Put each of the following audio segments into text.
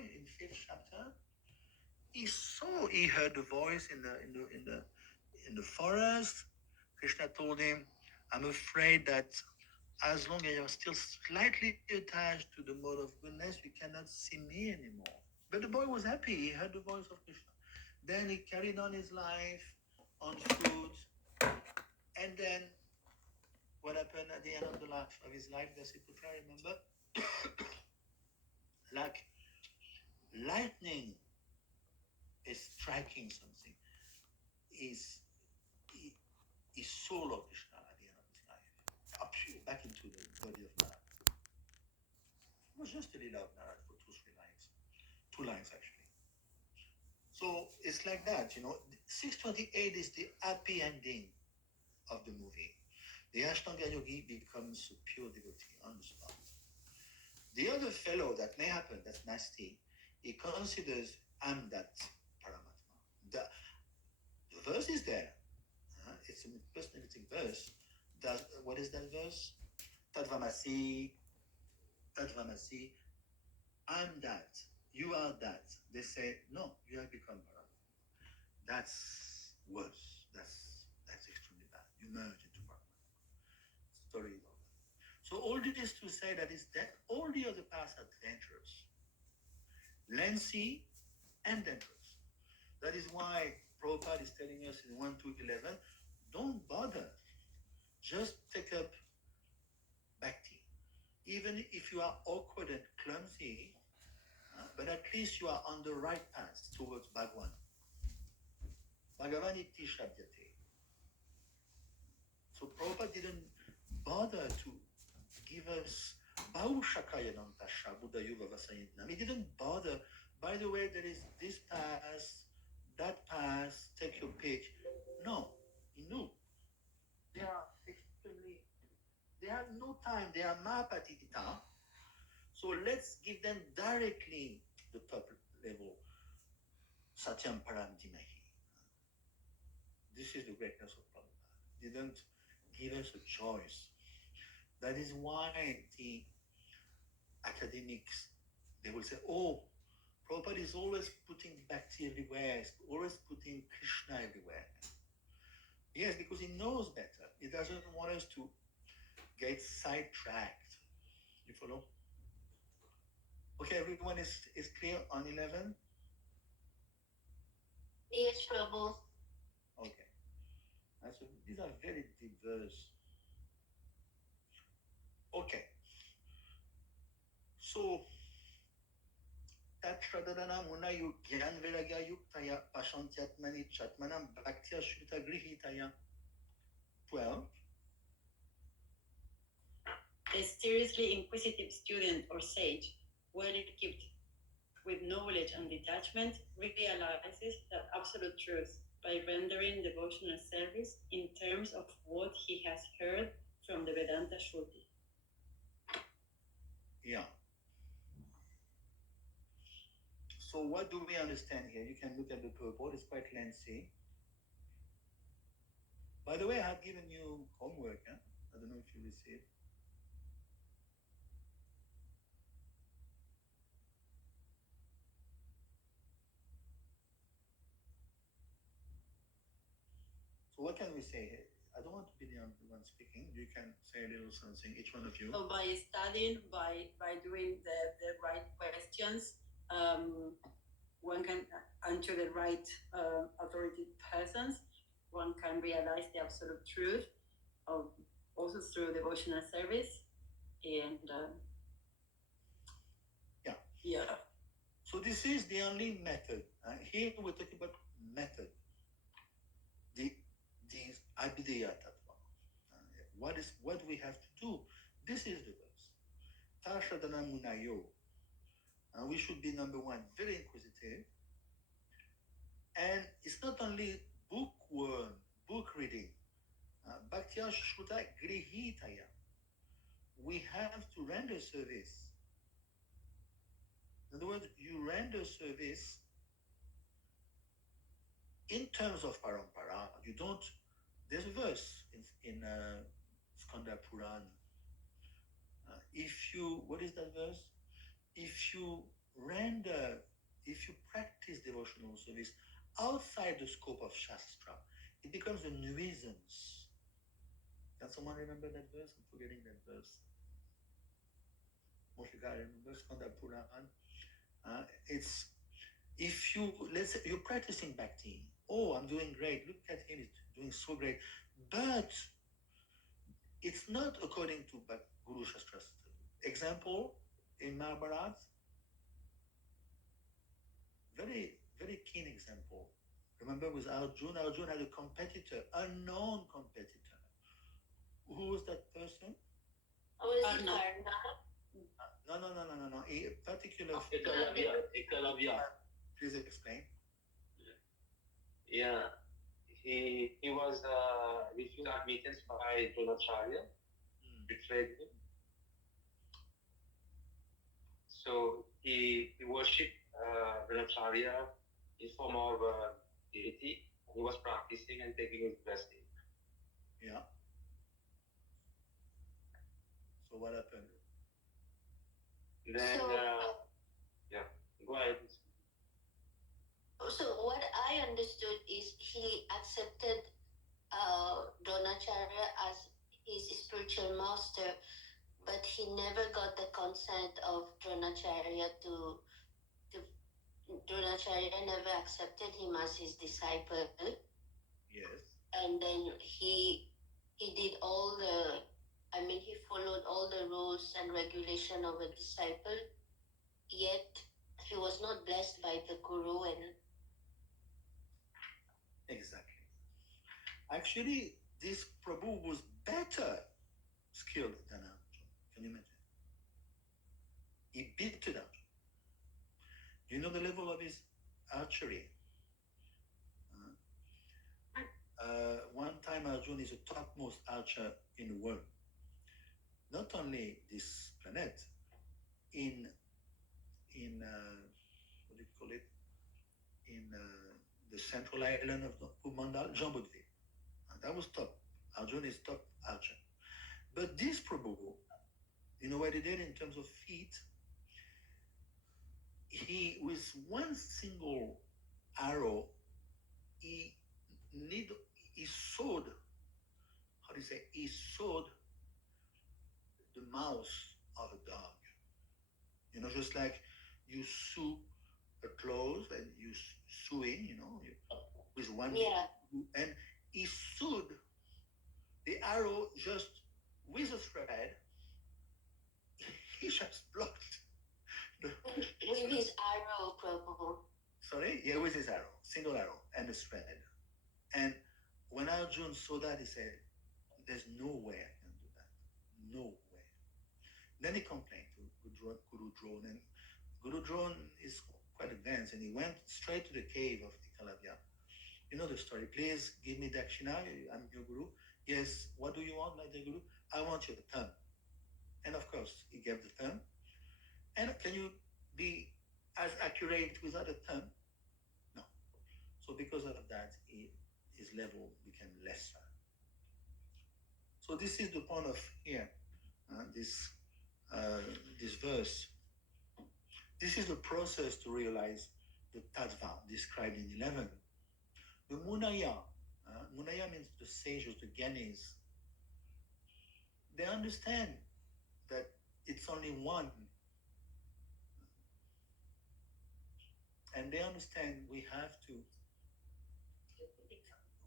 in fifth chapter, he heard the voice in the forest. Krishna told him, I'm afraid that as long as you're still slightly attached to the mode of goodness, you cannot see me anymore. But the boy was happy. He heard the voice of Krishna. Then he carried on his life on food. And then what happened at the end of his life, Dasiputra, remember? Like lightning is striking something. Is he, he saw Lord Krishna at the end of his life, up back into the body of Narad. It was just a little of Narad for 2 lines, 2 lines actually. So it's like that, 628 is the happy ending of the movie. The Ashtanga Yogi becomes a pure devotee on the spot. The other fellow that may happen, that's nasty, he considers I'm that Paramatma. The verse is there. It's a personalistic verse. What is that verse? Tadvamasi, Tadvamasi, I'm that. You are that. They say, no, you have become Paramatma. That's worse. That's extremely bad. You merge into Paramatma. Story is over. So all this to say that is that all the other paths are dangerous, lengthy, and dangerous. That is why Prabhupada is telling us in 1 to 11, don't bother. Just take up bhakti. Even if you are awkward and clumsy, but at least you are on the right path towards Bhagwan. Bhagavan iti shabdyate. So Prabhupada didn't bother to give us Baushakayanantasha Buddha Yuva Vasayinam. He didn't bother. By the way, there is this path, that path, take your pick. No, he knew. They are extremely, they have no time. They are mapatitita. So let's give them directly the top level. Satyam Param Dimahi. This is the greatness of Prabhupada. He didn't give us a choice. That is why the academics, they will say, oh, Prabhupada is always putting bhakti everywhere, always putting Krishna everywhere. Yes, because he knows better. He doesn't want us to get sidetracked. You follow? Okay, everyone is clear on 11? Yes, Prabhu. Okay. So these are very deep verses. Okay. So, Tatradadana Munayu Gyan Viraga Yuktaya Pashantyatmani Chatmanam Bhaktya Shuta Grihitaya. 12. A seriously inquisitive student or sage, well equipped with knowledge and detachment, realizes that absolute truth by rendering devotional service in terms of what he has heard from the Vedanta Shruti. Yeah. So what do we understand here? You can look at the purport, it's quite lengthy. By the way, I have given you homework. I don't know if you received. So what can we say here? I don't want to be the only one speaking. You can say a little something, each one of you. So by studying, by doing the right questions, one can answer the right authority persons. One can realize the absolute truth of also through devotional service, and yeah. So this is the only method. Here we're talking about method. The Abhideya Tattva. What we have to do? This is the verse. Tashadana Munayo. We should be number one, very inquisitive. And it's not only bookworm, book reading. Bhaktya Shruta Grihitaya. We have to render service. In other words, you render service in terms of parampara. You don't. There's a verse in Skanda Puran. If you, what is that verse? If you render, if you practice devotional service outside the scope of Shastra, it becomes a nuisance. Can someone remember that verse? I'm forgetting that verse. Most guy remember Skanda Puranan. It's if you let's say you're practicing bhakti. Oh, I'm doing great. Look at him; he's doing so great. But it's not according to Guru Shastras. Example in Mahabharata, very keen example. Remember with Arjun, Arjun had a competitor, a known competitor. Who was that person? Was it no. Karna? No. A particular. Ekalavya. Please explain. Yeah, he was refused admittance by Dronacharya, betrayed him. So he worshipped Dronacharya in form of deity. He was practicing and taking his blessing. Yeah. So what happened? Then, yeah, go ahead. So what I understood is he accepted Dronacharya as his spiritual master, but he never got the consent of Dronacharya to Dronacharya never accepted him as his disciple. Yes. And then he did all the he followed all the rules and regulation of a disciple, yet he was not blessed by the guru. And Exactly. Actually, this Prabhu was better skilled than Arjun. Can you imagine? He beat Arjun. You know the level of his archery. One time Arjun is the topmost archer in the world. Not only this planet, in what do you call it? In the central island of the Kumandal, Jambudvi. That was top. Arjun is top archer. But this Prabhu, you know what he did in terms of feet? He, with one single arrow, he need he sewed, how do you say, he sewed the mouth of a dog. You know, just like you sew a clothes and you sewing, you know, with one, and he sewed the arrow just with a thread. He just blocked with his arrow, Prabhu. Sorry, yeah, with his arrow, single arrow and a thread. And when Arjun saw that, he said, "There's no way I can do that. No way." Then he complained to Guru Drone, and Guru Drone is quite advanced, and he went straight to the cave of Ekalavya. You know the story. Please give me Dakshina. I'm your Guru. Yes. What do you want, my dear Guru? I want your thumb. And of course, he gave the thumb. And can you be as accurate without a thumb? No. So because of that, his level became lesser. So this is the point of here, this verse. This is the process to realize the tattva described in 11. The munaya, munaya means the sages, the gyanis. They understand that it's only one. And they understand we have to,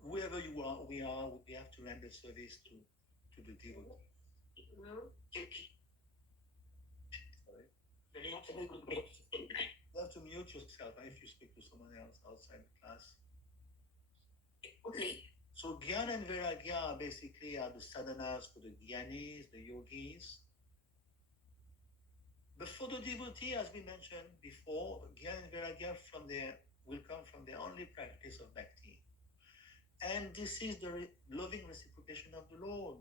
wherever we have to render service to the devotee. Sorry. You have to mute yourself if you speak to someone else outside the class. Okay. So Jnana and Vairagya basically are the sadhanas for the Jnanis, the yogis. But for the devotee, as we mentioned before, Jnana and Vairagya will come from their only practice of bhakti. And this is the loving reciprocation of the Lord.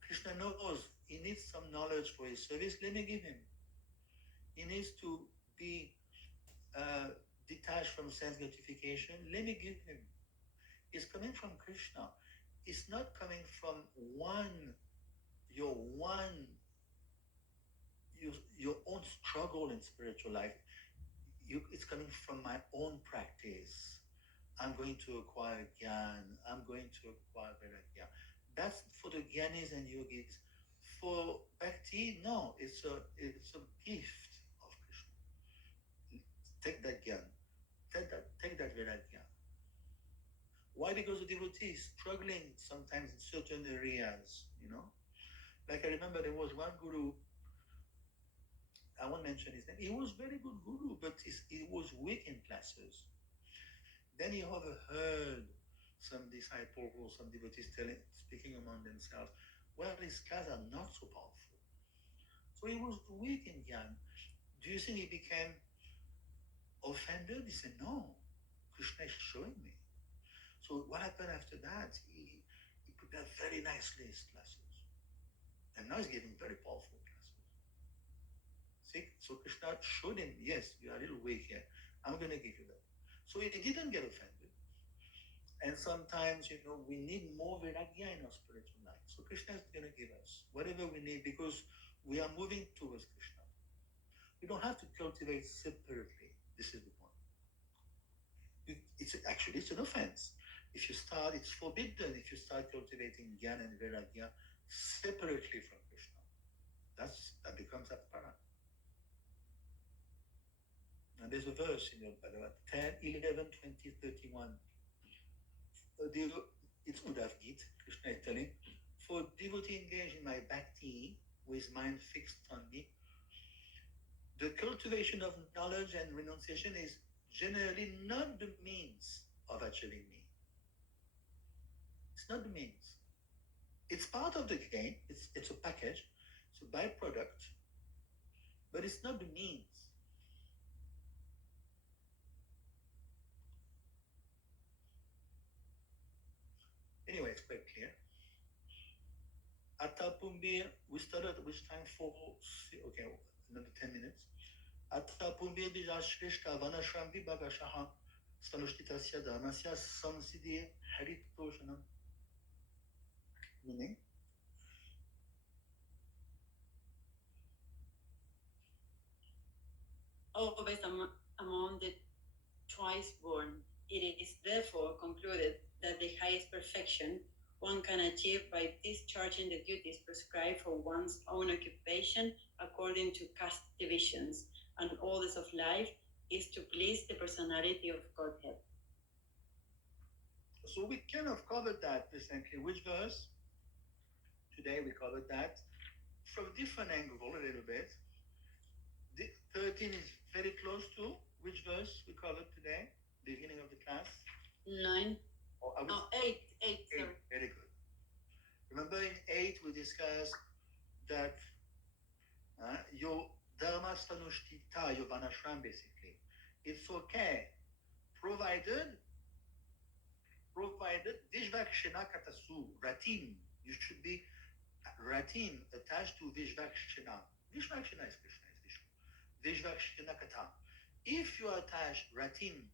Krishna knows he needs some knowledge for his service. Let me give him. He needs to be detached from sense gratification. Let me give him. It's coming from Krishna. It's not coming from your own struggle in spiritual life. it's coming from my own practice. I'm going to acquire Gyan. I'm going to acquire Vairagya. That's for the Gyanis and yogis. For Bhakti, no, it's a gift of Krishna. Take that Gyan. Take that Vairagya. Why? Because the devotee is struggling sometimes in certain areas. Like I remember there was one guru, I won't mention his name. He was very good guru, but he was weak in classes. Then he overheard some disciples or some devotees speaking among themselves, well, these classes are not so powerful. So he was weak in Gyan. Do you think he became offended? He said, no, Krishna is showing me. So what happened after that? He prepared very nicely his classes. And now he's giving very powerful classes. See? So Krishna showed him, yes, you are a little weak here. I'm going to give you that. So he didn't get offended. And sometimes, we need more Vairagya in our spiritual life. So Krishna is going to give us whatever we need because we are moving towards Krishna. We don't have to cultivate separately. This is the point. It's an offense. If you start, it's forbidden if you start cultivating Gyan and Vairagya separately from Krishna. That becomes apparent. And there's a verse in your Bhagavad 10, 11, 20, 31. It's Uddhav Gita, Krishna is telling, for devotee engaged in my bhakti with mind fixed on me, the cultivation of knowledge and renunciation is generally not the means of achieving me. It's not the means. It's part of the gain, it's a package, it's a byproduct, but it's not the means. Anyway, it's quite clear. Atapumbir, we started at which time for, okay, another 10 minutes. Atapumbir dijashrishta vanashramvi bhagashaha sanushtitasya dharmasya samsiddhi haritoshanam. Meaning? Always among the twice born, it is therefore concluded that the highest perfection one can achieve by discharging the duties prescribed for one's own occupation according to caste divisions and orders of life is to please the personality of Godhead. So we kind of covered that recently. Which verse? Today we covered that from a different angle a little bit. 13 is very close to which verse we covered today, beginning of the class? 9. Eight. Sorry. Very good. Remember in 8 we discussed that your dharma stanushtita, your vanashram basically. It's okay, provided Vishvakshana katasu, ratim. You should be ratim, attached to Vishvakshana. Vishvakshana is Krishna, is Vishnu. Vishvakshana kata. If you attach ratim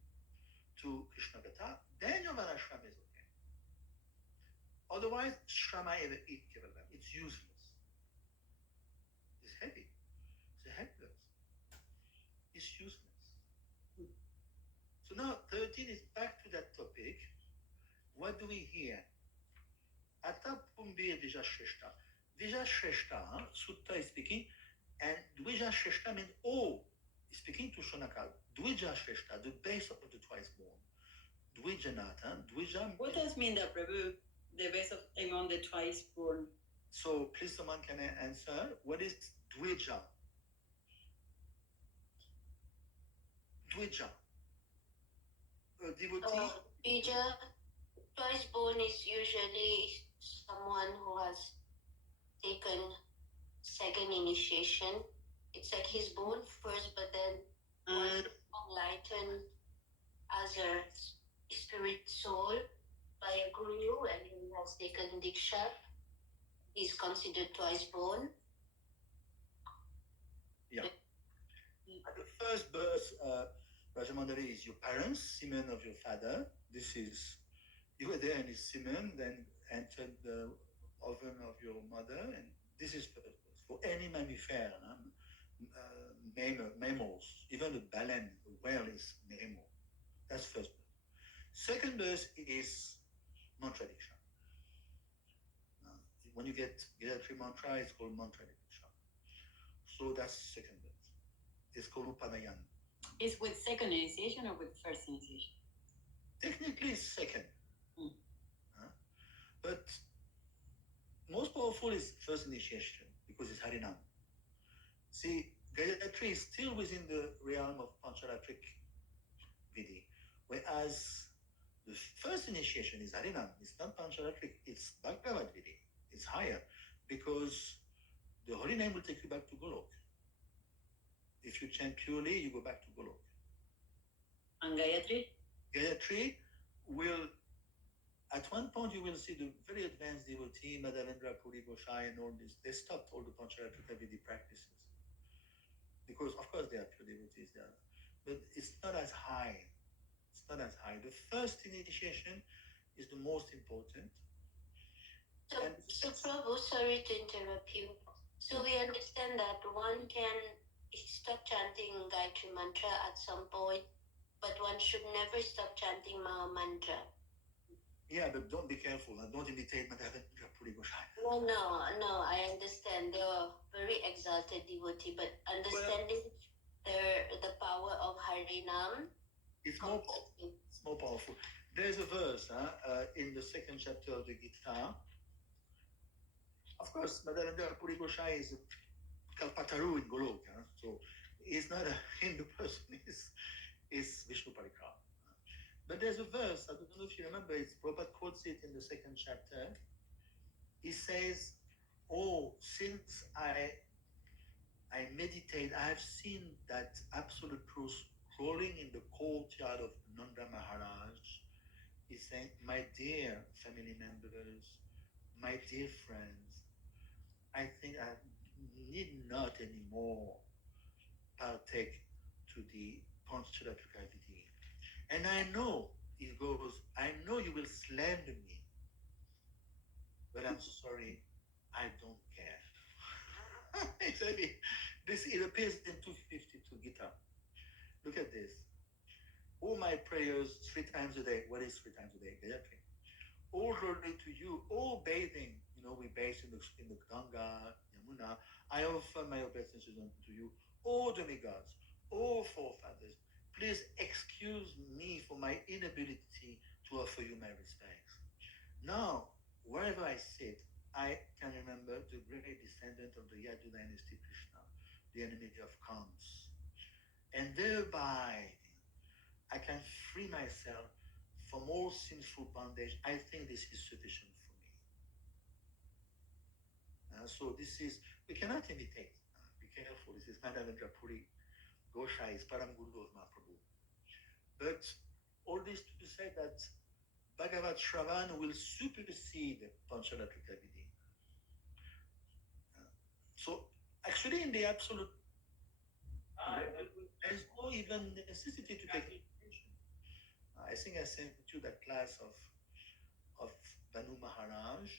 to Krishna kata, then your vanashram is okay. Otherwise, shrama it's useless. It's heavy. It's a helpless. It's useless. So now 13 is back to that topic. What do we hear? Ata Pumbir Dvijashreshta. Dvijashreshta, Sutta is speaking, and Dvijashreshta means speaking to Shonaka. Dvijashreshta, the base of the twice born. Dvijanatha, Dvija. What does mean that, Prabhu, the base of among the twice born? So please someone can answer. What is Dvija? Dvija. Devotee. Dvija, twice born is usually someone who has taken second initiation. It's like he's born first, but then was enlightened as a spirit soul by a guru, and he has taken diksha. He's considered twice born. Yeah. At the first birth, Rajamandari is your parents, semen of your father. This is, you were there in his semen, then entered the ovum of your mother, and this is first birth. For any mammifer, mammals, Even a baleine, a whale is Nemo. That's first birth. Second birth is mantra diksha. When you get Gayatri mantra, it's called mantra diksha. So that's second birth. It's called upanayan. Is with second initiation or with first initiation? Technically, it's second. Mm. But most powerful is first initiation because it's Harinam. See, Gayatri is still within the realm of Pancharatric Vidhi, whereas the first initiation is Harinam. It's not Pancharatric, it's Bhagavad Vidhi. It's higher because the holy name will take you back to Golok. If you chant purely, you go back to Golok. And Gayatri? Gayatri will, at one point, you will see the very advanced devotee, Madhavendra Puri Goshai, and all this. They stopped all the Pancharatrika Vidhi practices. Because, of course, they are pure devotees there. But it's not as high. It's not as high. The first initiation is the most important. So Prabhu, sorry to interrupt you. So we understand that one can stop chanting Gayatri mantra at some point, but one should never stop chanting Maha mantra. Yeah, but don't be careful. Don't imitate Madhavendra Puri Goshai. No, I understand. They are very exalted devotee, but understanding the power of Harinam, it's more powerful. There's a verse in the second chapter of the Gita. Of course, Madhavendra Puri Goshai is a Kalpataru in Golok, so he's not a Hindu person, he's Vishnu Parikram. But there's a verse, I don't know if you remember, Prabhupada quotes it in the second chapter. He says, oh, since I meditate, I have seen that absolute truth rolling in the courtyard of Nanda Maharaj. He's saying, my dear family members, my dear friends, I think I need not anymore partake to the Pancharatrika Vidhi. And I know, he goes, I know you will slander me, but I'm sorry, I don't care. Exactly. It appears in 252 Gita. Look at this. All my prayers 3 times a day. What is 3 times a day? Gayatri. All related to you, all bathing. We bathe in the Ganga, Yamuna. I offer my obeisances unto you, all demigods, all forefathers. Please excuse me for my inability to offer you my respects. Now, wherever I sit, I can remember the great descendant of the Yadu dynasty, Krishna, the enemy of Kams. And thereby, I can free myself from all sinful bondage. I think this is sufficient for me. So this is, we cannot imitate. Be careful. This is Madhavendra Puri Goshai, is Param Guru of Mahaprabhu. But all this to say that Bhagavat Shravan will supersede Pancharatrika Vidhi. So actually in the absolute, there's no even necessity to take meditation. I think I sent you that class of Banu Maharaj.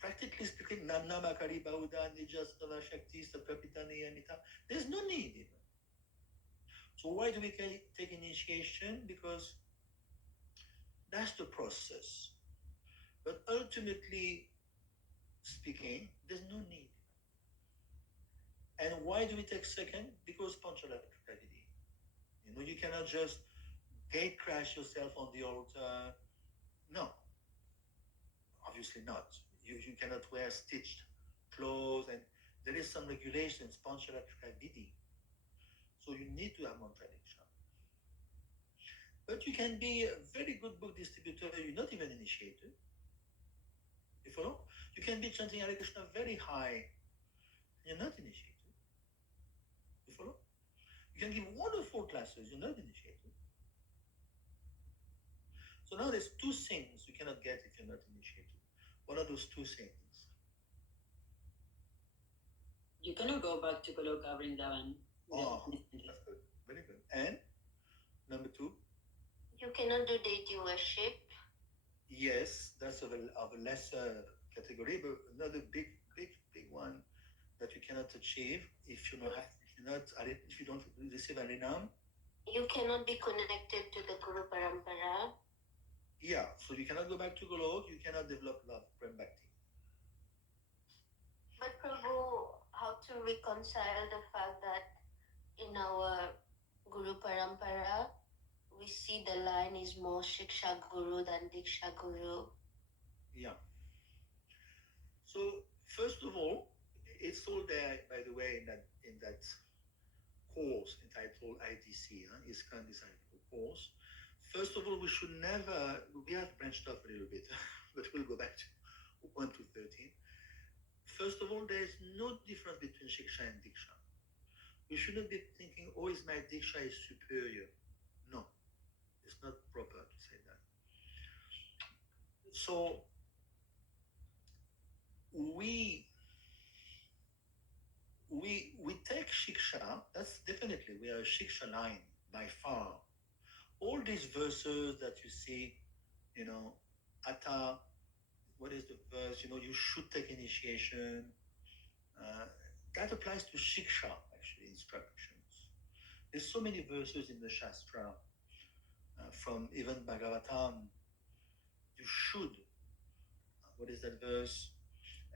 Practically speaking, Namna Makari Bahuda Nijastava Shakti Sapapitani Anita. There's no need even. So why do we take initiation? Because that's the process. But ultimately speaking, there's no need. And why do we take second? Because Pancharatrika Vidhi. You cannot just gate crash yourself on the altar. No. Obviously not. You cannot wear stitched clothes, and there is some regulations, Pancharatrika Vidhi. So you need to have mantra diksha. But you can be a very good book distributor, you're not even initiated. You follow? You can be chanting Hare Krishna very high, you're not initiated. You follow? You can give wonderful classes, you're not initiated. So now there's 2 things you cannot get if you're not initiated. What are those 2 things? You cannot go back to Goloka Vrindavan. Oh, that's good. Very good. And number 2? You cannot do deity worship. Yes, that's of a lesser category, but another big one that you cannot achieve if you don't have if you don't receive Harinam, You cannot be connected to the Guru Parampara. yeah, so you cannot go back to Golok, you cannot develop love, Prem Bhakti. But Prabhu, how to reconcile the fact that in our Guru Parampara, we see the line is more Shiksha Guru than Diksha Guru. Yeah. So first of all, it's all there, by the way, in that course entitled IDC, ISKCON Disciple Course. First of all, we should never, we have branched off a little bit, but we'll go back to 1 to 13. First of all, there is no difference between Shiksha and Diksha. We shouldn't be thinking, oh, is my Diksha is superior. No, it's not proper to say that. So we take Shiksha, that's definitely, we are a Shiksha line by far. All these verses that you see, Ata, what is the verse? You should take initiation. That applies to Shiksha, actually, instructions. There's so many verses in the Shastra, from even Bhagwatam. You should. What is that verse?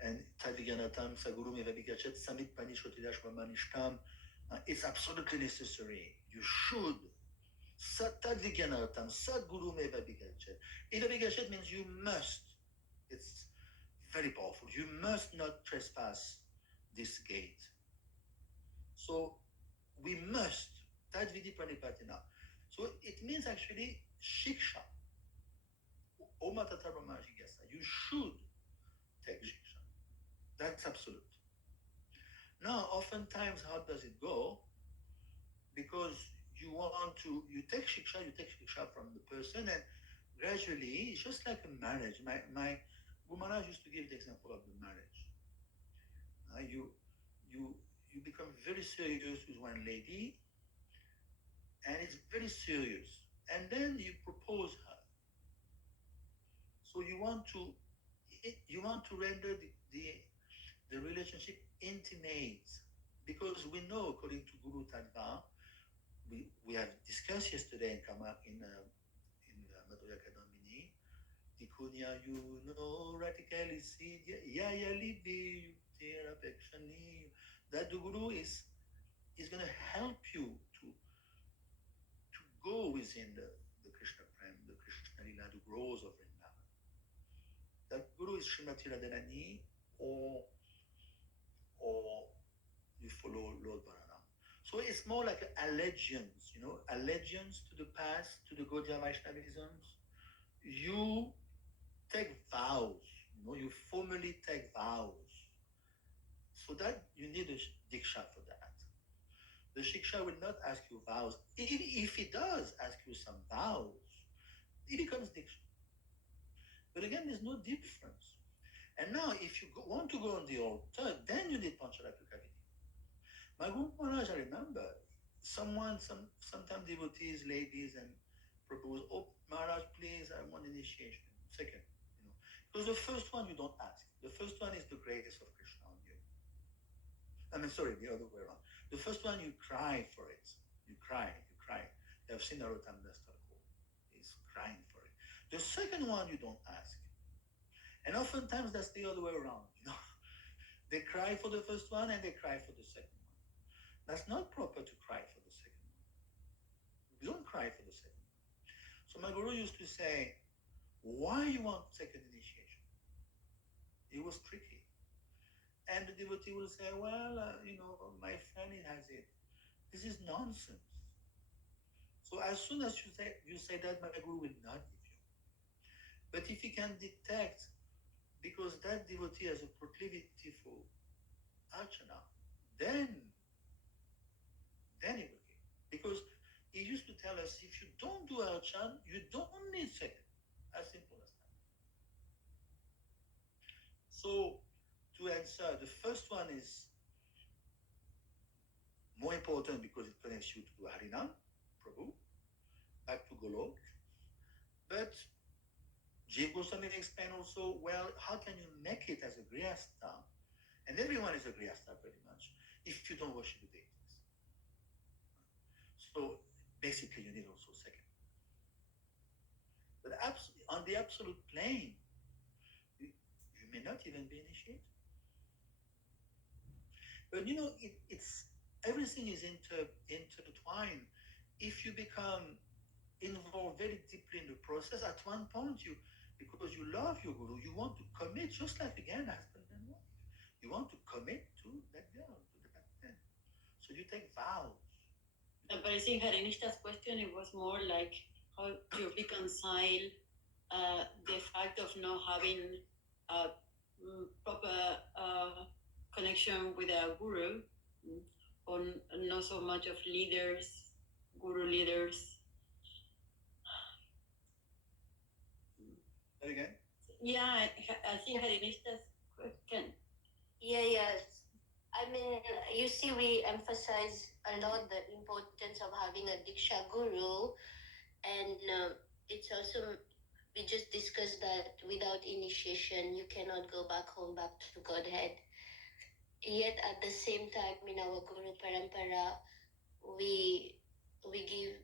And Tadviganatam Saguru Mevabikachet Samit Panishotidash Vamanishtam. It's absolutely necessary. You should. Tadviganatam Sadguru Mevabikachet. Evabikachet means you must. It's very powerful. You must not trespass this gate. So we must. Tadvidi Pranipatina. So it means actually Shiksha. You should take Shiksha. That's absolute. Now, oftentimes, how does it go? Because you take Shiksha from the person, and gradually, it's just like a marriage. My Guru used to give the example of the marriage. You become very serious with one lady, and it's very serious. And then you propose her. So you want to render the relationship intimate, because we know, according to Guru Tadva, we have discussed yesterday in Madhurya Kadambini, Tikunya radically see that the Guru is going to help you to go within the Krishna Prem, the Krishna Lila, the growth of Vrindavan. That Guru is Srimati Radharani, or you follow Lord Balaram. So it's more like allegiance, allegiance to the past, to the Gaudiya Vaishnavisms. You take vows, you formally take vows. So that you need a diksha for that. The shiksha will not ask you vows. If he does ask you some vows, it becomes diksha. But again, there's no difference. And now, if you want to go on the altar, then you need Panchalakshmi. My Guru Maharaj, I remember, sometimes devotees, ladies, and propose, oh, Maharaj, please, I want initiation. Second, because the first one you don't ask. The first one is the grace of Krishna on you. The other way around. The first one, you cry for it. You cry. You have seen Narottam Das Thakur. He's crying for it. The second one, you don't ask. And oftentimes, that's the other way around, They cry for the first one, and they cry for the second one. That's not proper to cry for the second one. You don't cry for the second one. So my Guru used to say, why you want second initiation? It was tricky. And the devotee will say, well, my friend has it. This is nonsense. So as soon as you say that, my Guru will not give you. But if he can detect, because that devotee has a proclivity for archana, then he will give. Because he used to tell us, if you don't do archana, you don't need second. As simple as that. So to answer, the first one is more important because it connects you to Harinam, Prabhu, back to Golok. But Jiv Goswami explained also, well, how can you make it as a Grihastha? And everyone is a Grihastha pretty much, if you don't worship the deities. basically you need also second. But on the absolute plane, you may not even be initiated. But it's everything is intertwined. If you become involved very deeply in the process, at one point because you love your guru, you want to commit, just like again husband and wife. You want to commit to that girl, to that man. So you take vows. But I think Harinishta's question, it was more like how to reconcile the fact of not having a proper connection with a guru, or not so much of leaders, guru leaders. That again? Yeah, I think Harinishta's question. Yes. I mean, you see, we emphasize a lot the importance of having a Diksha Guru, and it's also, we just discussed that without initiation, you cannot go back home, back to Godhead. Yet at the same time, in our Guru Parampara, we give,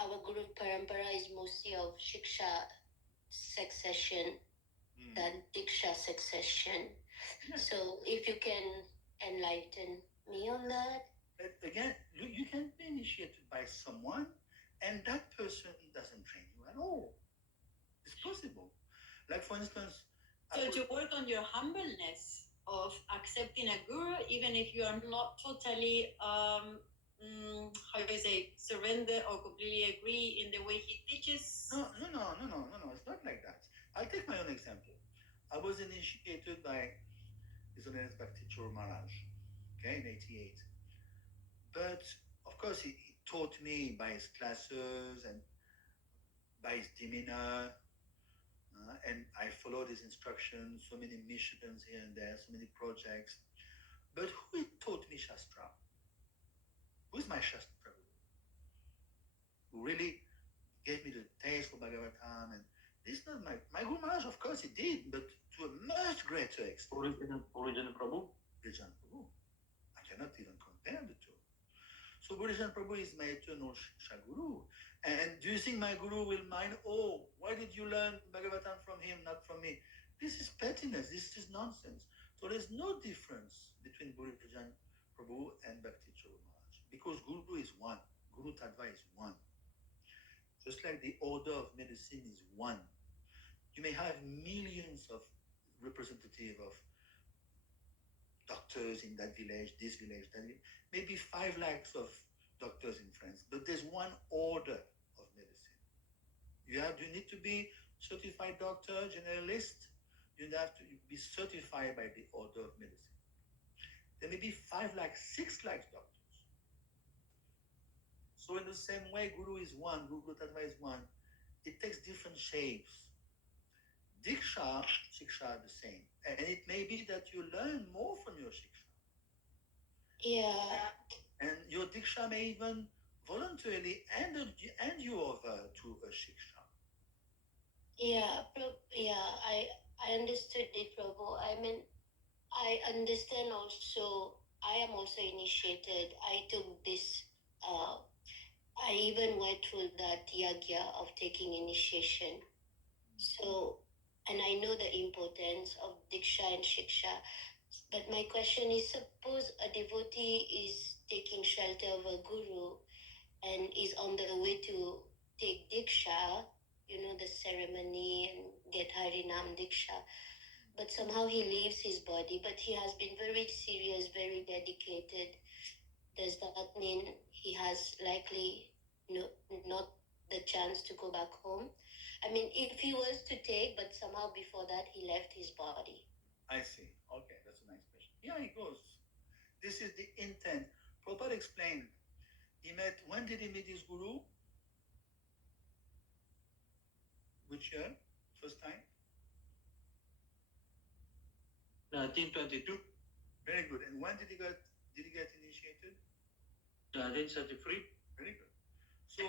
our Guru Parampara is mostly of Shiksha succession than Diksha succession. Yeah. So if you can enlighten me on that. But again, you can be initiated by someone and that person doesn't train you at all. It's possible. Like for instance, So to work on your humbleness of accepting a guru, even if you are not totally, how do you say, surrender or completely agree in the way he teaches. No. It's not like that. I'll take my own example. I was initiated by His Holiness Bhakti Maharaj, okay, in '88. But of course, he taught me by his classes and by his demeanor. And I followed his instructions, so many missions here and there, so many projects. But who taught me Shastra? Who's my Shastra guru? Who really gave me the taste for Bhagwatam? And this is not my Guru Maharaj, of course, he did, but to a much greater extent. Original Prabhu? Bhagwatam Prabhu. I cannot even compare the two. So Bhagwatam Prabhu is my eternal Shaguru. And do you think my guru will mind, oh, why did you learn Bhagavatam from him, not from me? This is pettiness. This is nonsense. So there's no difference between Bhagavatam Prabhu and Bhakti Charu Maharaj. Because Guru is one. Guru Tattva is one. Just like the order of medicine is one. You may have millions of representatives of doctors in that village, this village, that village. Maybe 5 lakhs of doctors in France. But there's one order of medicine. You need to be certified doctor, generalist. You have to be certified by the order of medicine. There may be 5 lakhs, 6 lakhs doctors. So in the same way, Guru is one, Guru Tattva is one. It takes different shapes. Diksha, Shiksha are the same. And it may be that you learn more from your Shiksha. Yeah. And your Diksha may even voluntarily hand you over to a Shiksha. Yeah, I understood it, Prabhu. I mean, I understand also, I am also initiated. I took this, I even went through that yagya of taking initiation. So, and I know the importance of Diksha and Shiksha. But my question is, suppose a devotee is taking shelter of a guru and is on the way to take Diksha, the ceremony and get Harinam Diksha, but somehow he leaves his body, but he has been very serious, very dedicated. Does that mean he has likely not the chance to go back home? I mean, if he was to take, but somehow before that he left his body. I see. Okay, that's a nice question. Yeah, he goes. This is the intent. Prabhupada explained. When did he meet his guru? Which year? First time? 1922, Very good. And when did he get initiated? 1933. Very good. So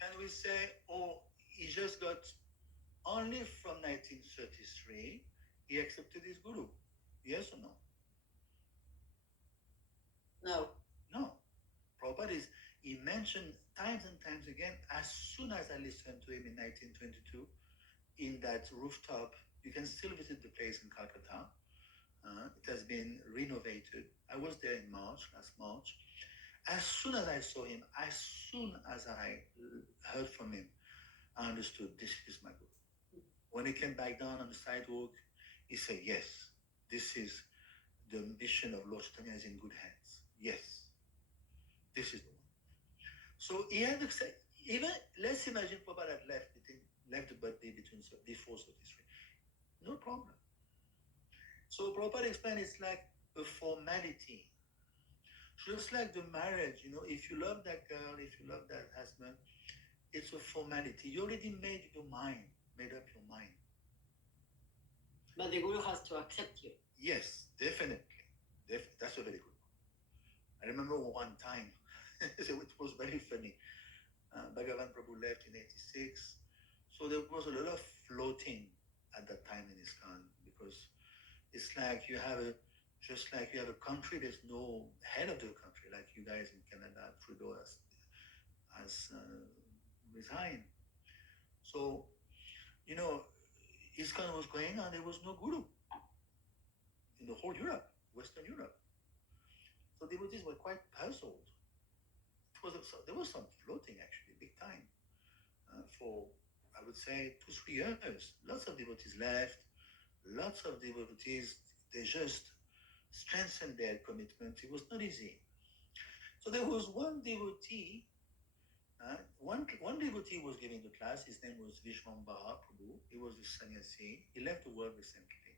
can we say, oh, he just got only from 1933, he accepted his guru? Yes or no? No. No. Prabhupada he mentioned times and times again, as soon as I listened to him in 1922, in that rooftop, you can still visit the place in Calcutta. It has been renovated. I was there in March, last March. As soon as I saw him, as soon as I heard from him, I understood this is my guru. When he came back down on the sidewalk, he said, yes, this is the mission of Lord Chaitanya is in good hands. Yes, this is the one. So he had even let's imagine Prabhupada had left the birthday before 33. No problem. So Prabhupada explained it's like a formality. Just like the marriage, if you love that girl, if you love that husband, it's a formality. You already made up your mind. But the guru has to accept you. Yes, definitely. That's a very good one. I remember one time, it was very funny. Bhagavan Prabhu left in 86. So there was a lot of floating at that time in ISKCON because it's like just like you have a country, there's no head of the country, like you guys in Canada, Trudeau has resigned. So, ISKCON was going on, there was no guru in the whole Europe, Western Europe. So devotees were quite puzzled. There was some floating actually, big time, for, I would say, 2-3 years. Lots of devotees left, lots of devotees, they just strengthened their commitment. It was not easy. So there was one devotee, one devotee was giving the class. His name was Vishwambara Prabhu. He was a sannyasi. He left the world recently.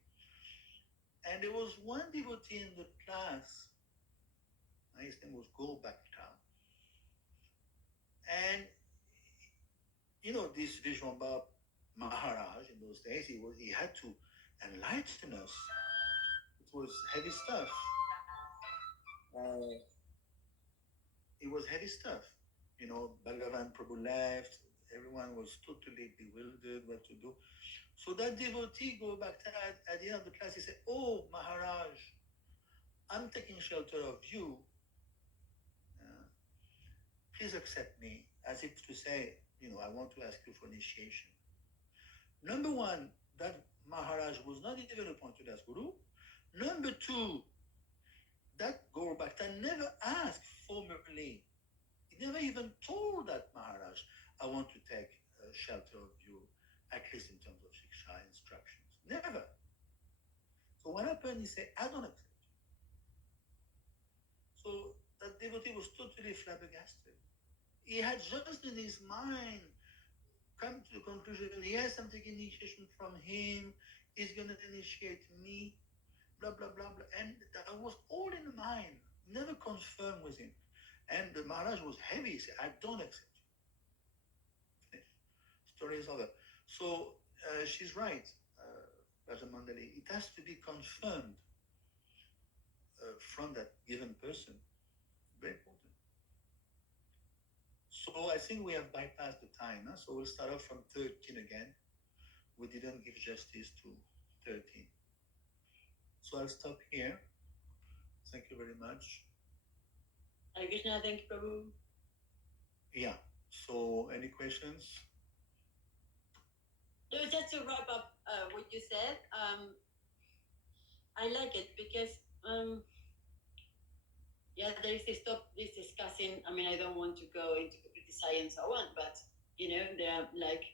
And there was one devotee in the class. His name was Go Bhakta. And this Vishwambara Maharaj in those days, he had to enlighten us. It was heavy stuff. It was heavy stuff. Bhagavan Prabhu left. Everyone was totally bewildered what to do. So that devotee go back at the end of the class. He said, "Oh, Maharaj, I'm taking shelter of you. Please accept me," as if to say, I want to ask you for initiation. Number one, that Maharaj was not even appointed as Guru. Number two, that Guru Bhakta never asked formally. He never even told that Maharaj, I want to take shelter of you, at least in terms of Shiksha instructions. Never. So what happened? He said, I don't accept you. So that devotee was totally flabbergasted. He had just in his mind come to the conclusion, yes, I'm taking initiation from him, he's going to initiate me, blah, blah, blah, blah. And that was all in the mind, never confirmed with him. And the Maharaj was heavy. He said, I don't accept you. Story is over. So she's right, Rajamandali. It has to be confirmed from that given person. Very important. So I think we have bypassed the time. So we'll start off from 13 again. We didn't give justice to 13. So I'll stop here. Thank you very much. Hare Krishna, thank you, Prabhu. Yeah. So any questions? No, just to wrap up what you said, I like it because there is this discussing. I mean, I don't want to go into criticize and so on, but there are like,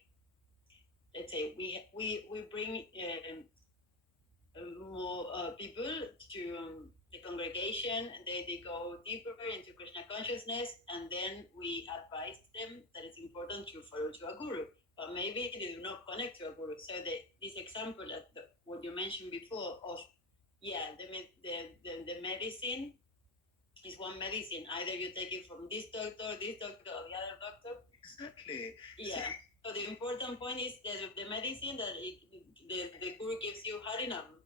let's say we bring more people to the congregation, and they go deeper into Krishna consciousness, and then we advise them that it's important to follow to a guru. But maybe they do not connect to a guru. So this example that what you mentioned before of the medicine is one medicine. Either you take it from this doctor, or the other doctor. Exactly. Yeah. So the important point is that the medicine that the guru gives you Harinam,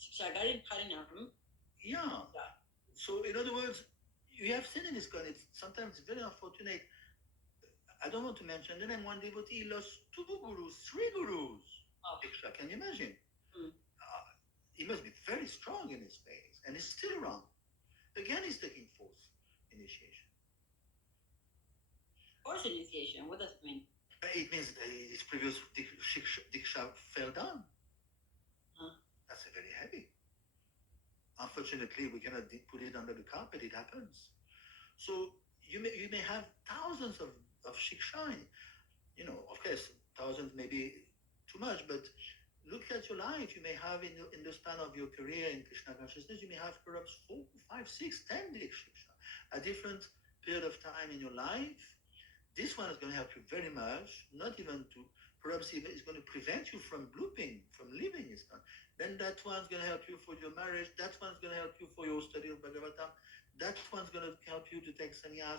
Shagarin Harinam. Yeah. So in other words, you have seen in this con, it's sometimes very unfortunate. I don't want to mention the name. One devotee lost 2 gurus, 3 gurus. Oh. Can you imagine? He must be very strong in his faith, and he's still around. Again, he's taking force initiation. false initiation. What does it mean? It means his previous diksha fell down. Huh. That's very heavy. Unfortunately, we cannot put it under the carpet. It happens. So you may have thousands of shiksha. You know, of course, thousands may be too much, but look at your life. You may have in the span of your career in Krishna consciousness, you may have perhaps 4, 5, 6, 10 shiksha. A different period of time in your life. This one is going to help you very much, not even to, perhaps even it's going to prevent you from blooping, from living. Then that one's going to help you for your marriage. That one's going to help you for your study of Bhagavatam. That one's going to help you to take sannyas.